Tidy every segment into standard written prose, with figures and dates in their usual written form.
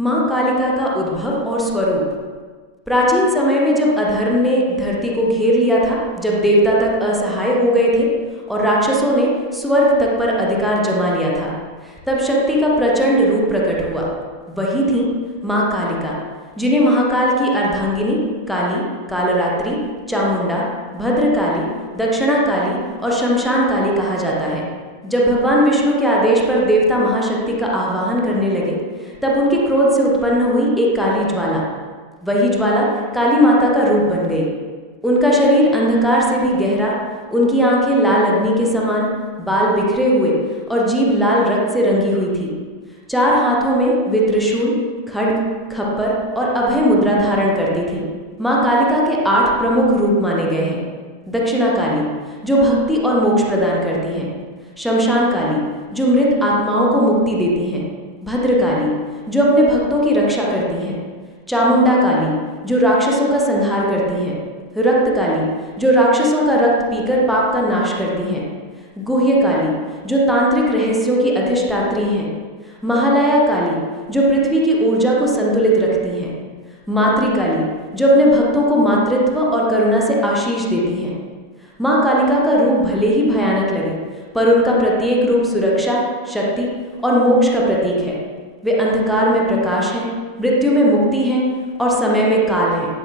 माँ कालिका का उद्भव और स्वरूप। प्राचीन समय में जब अधर्म ने धरती को घेर लिया था, जब देवता तक असहाय हो गए थे और राक्षसों ने स्वर्ग तक पर अधिकार जमा लिया था, तब शक्ति का प्रचंड रूप प्रकट हुआ। वही थी माँ कालिका, जिन्हें महाकाल की अर्धांगिनी, काली, कालरात्रि, चामुंडा, भद्रकाली, दक्षिणा काली और शमशान काली कहा जाता है। जब भगवान विष्णु के आदेश पर देवता महाशक्ति का आह्वान करने लगे, तब उनके क्रोध से उत्पन्न हुई एक काली ज्वाला। वही ज्वाला काली माता का रूप बन गई। उनका शरीर अंधकार से भी गहरा, उनकी आंखें लाल अग्नि के समान, बाल बिखरे हुए और जीभ लाल रक्त से रंगी हुई थी। 4 हाथों में वे त्रिशूल, खड्ग, खप्पर और अभय मुद्रा धारण करती थी। माँ कालिका के 8 प्रमुख रूप माने गए हैं। दक्षिणा काली, जो भक्ति और मोक्ष प्रदान करती हैं। शमशान काली, जो मृत आत्माओं को मुक्ति देती हैं। भद्रकाली, जो अपने भक्तों की रक्षा करती हैं। चामुंडा काली, जो राक्षसों का संहार करती हैं। रक्त काली, जो राक्षसों का रक्त पीकर पाप का नाश करती हैं। गुह्य काली, जो तांत्रिक रहस्यों की अधिष्ठात्री हैं। महालया काली, जो पृथ्वी की ऊर्जा को संतुलित रखती हैं। मातृकाली, जो अपने भक्तों को मातृत्व और करुणा से आशीष देती हैं। माँ कालिका का रूप भले ही भयानक लगे, पर उनका प्रत्येक रूप सुरक्षा, शक्ति और मोक्ष का प्रतीक है। वे अंधकार में प्रकाश हैं, मृत्यु में मुक्ति हैं और समय में काल हैं।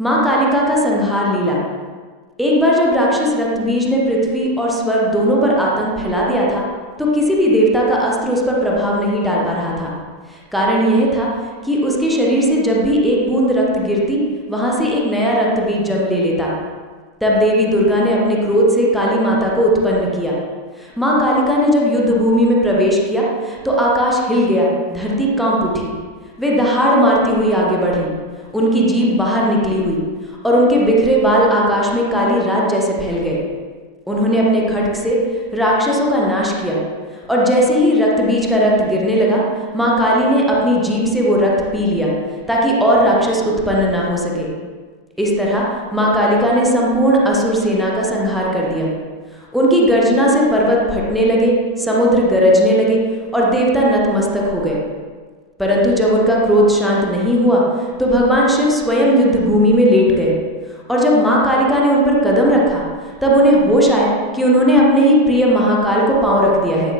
माँ कालिका का संहार लीला। एक बार जब राक्षस रक्तबीज ने पृथ्वी और स्वर्ग दोनों पर आतंक फैला दिया था, तो किसी भी देवता का अस्त्र उस पर प्रभाव नहीं डाल पा रहा था। कारण यह था कि उसके शरीर से जब भी एक बूंद रक्त गिरती, वहां से एक नया रक्तबीज जन्म ले लेता। तब देवी दुर्गा ने अपने क्रोध से काली माता को उत्पन्न किया। माँ कालिका ने जब युद्ध भूमि में प्रवेश किया, तो आकाश हिल गया, धरती कांप उठी। वे दहाड़ मारती हुई आगे बढ़ी, उनकी जीभ बाहर निकली हुई और उनके बिखरे बाल आकाश में काली रात जैसे फैल गए। उन्होंने अपने खड्ग से राक्षसों का नाश किया और जैसे ही रक्तबीज का रक्त गिरने लगा, माँ काली ने अपनी जीभ से वो रक्त पी लिया ताकि और राक्षस उत्पन्न न हो सके। इस तरह माँ कालिका ने संपूर्ण असुर सेना का संहार कर दिया। उनकी गर्जना से पर्वत फटने लगे, समुद्र गरजने लगे और देवता नतमस्तक हो गए। परंतु जब उनका क्रोध शांत नहीं हुआ, तो भगवान शिव स्वयं युद्ध भूमि में लेट गए और जब माँ कालिका ने उन पर कदम रखा, तब उन्हें होश आया कि उन्होंने अपने ही प्रिय महाकाल को पांव रख दिया है।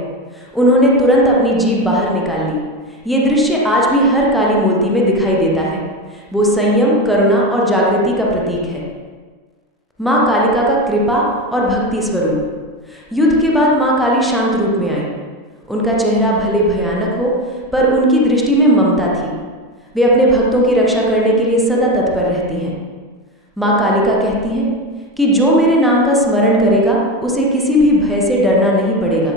उन्होंने तुरंत अपनी जीभ बाहर निकाल ली। ये दृश्य आज भी हर काली मूर्ति में दिखाई देता है। वो संयम, करुणा और जागृति का प्रतीक है। माँ कालिका का कृपा और भक्ति स्वरूप। युद्ध के बाद माँ काली शांत रूप में आई। उनका चेहरा भले भयानक हो, पर उनकी दृष्टि में ममता थी। वे अपने भक्तों की रक्षा करने के लिए सदा तत्पर रहती हैं। माँ कालिका कहती हैं कि जो मेरे नाम का स्मरण करेगा, उसे किसी भी भय से डरना नहीं पड़ेगा।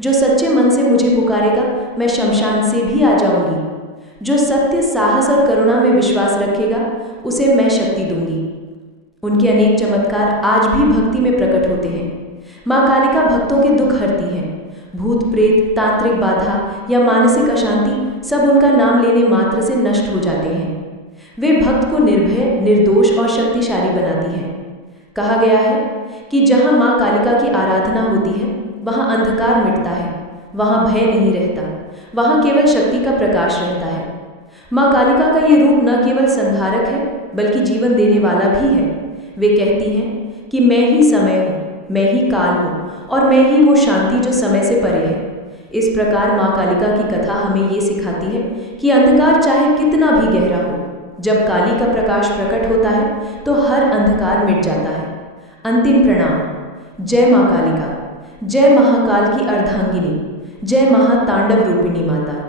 जो सच्चे मन से मुझे पुकारेगा, मैं शमशान से भी आ जाऊंगी। जो सत्य, साहस और करुणा में विश्वास रखेगा, उसे मैं शक्ति दूंगी। उनके अनेक चमत्कार आज भी भक्ति में प्रकट होते हैं। माँ कालिका भक्तों के दुख हरती हैं। भूत प्रेत, तांत्रिक बाधा या मानसिक अशांति सब उनका नाम लेने मात्र से नष्ट हो जाते हैं। वे भक्त को निर्भय, निर्दोष और शक्तिशाली बनाती हैं। कहा गया है कि जहाँ माँ कालिका की आराधना होती है, वहाँ अंधकार मिटता है, वहाँ भय नहीं रहता, वहाँ केवल शक्ति का प्रकाश रहता है। माँ कालिका का ये रूप न केवल संहारक है, बल्कि जीवन देने वाला भी है। वे कहती हैं कि मैं ही समय हूँ, मैं ही काल हूँ और मैं ही वो शांति जो समय से परे है। इस प्रकार माँ कालिका की कथा हमें ये सिखाती है कि अंधकार चाहे कितना भी गहरा हो, जब काली का प्रकाश प्रकट होता है तो हर अंधकार मिट जाता है। अंतिम प्रणाम। जय माँ कालिका, जय महाकाल की अर्धांगिनी, जय महातांडव रूपिणी माता।